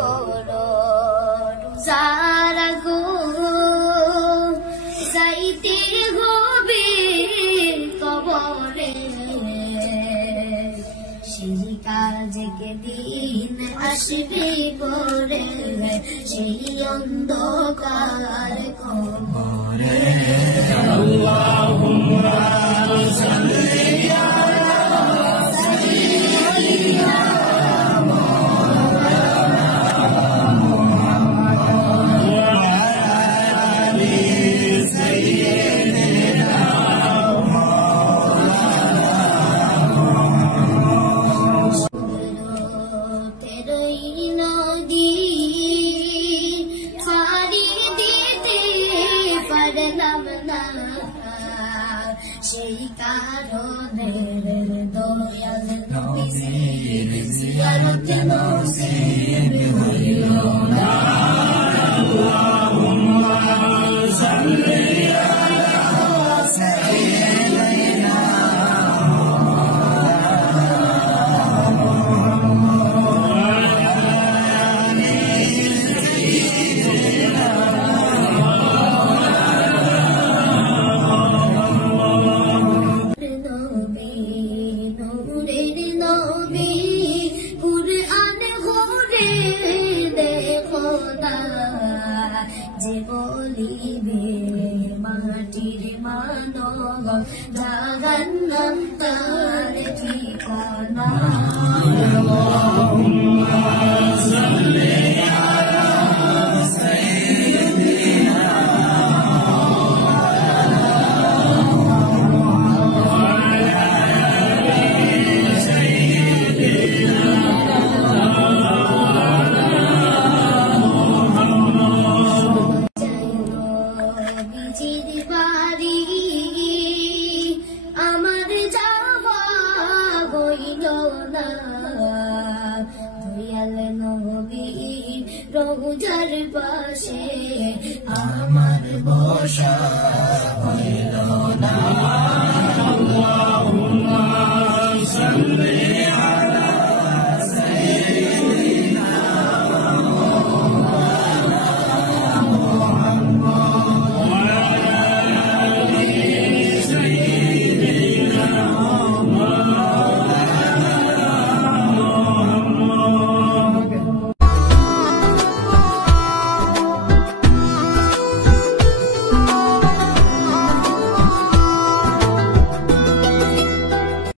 বড় রোজারা গো যাইতে হবে কবরে সেই কাজে দিন আসবে পরে সেই অন্ধকার কবরে আল্লাহুম্মা সাল্লি সেই কারণে দয়াল নবীর জিয়ারত নসিব হইল না আল্লাহুম্মা সাল্লি আলা সাইয়্যিদিনা যে বলিবে মাটির মানব জাহান্নাম তার ঠিকানা আল্লাহুম্মা সাল্লি আলা সাইয়্যিদিনা আমার যাওয়া হইল না দয়াল নবী রওজার পাশে আমার বসা হইল না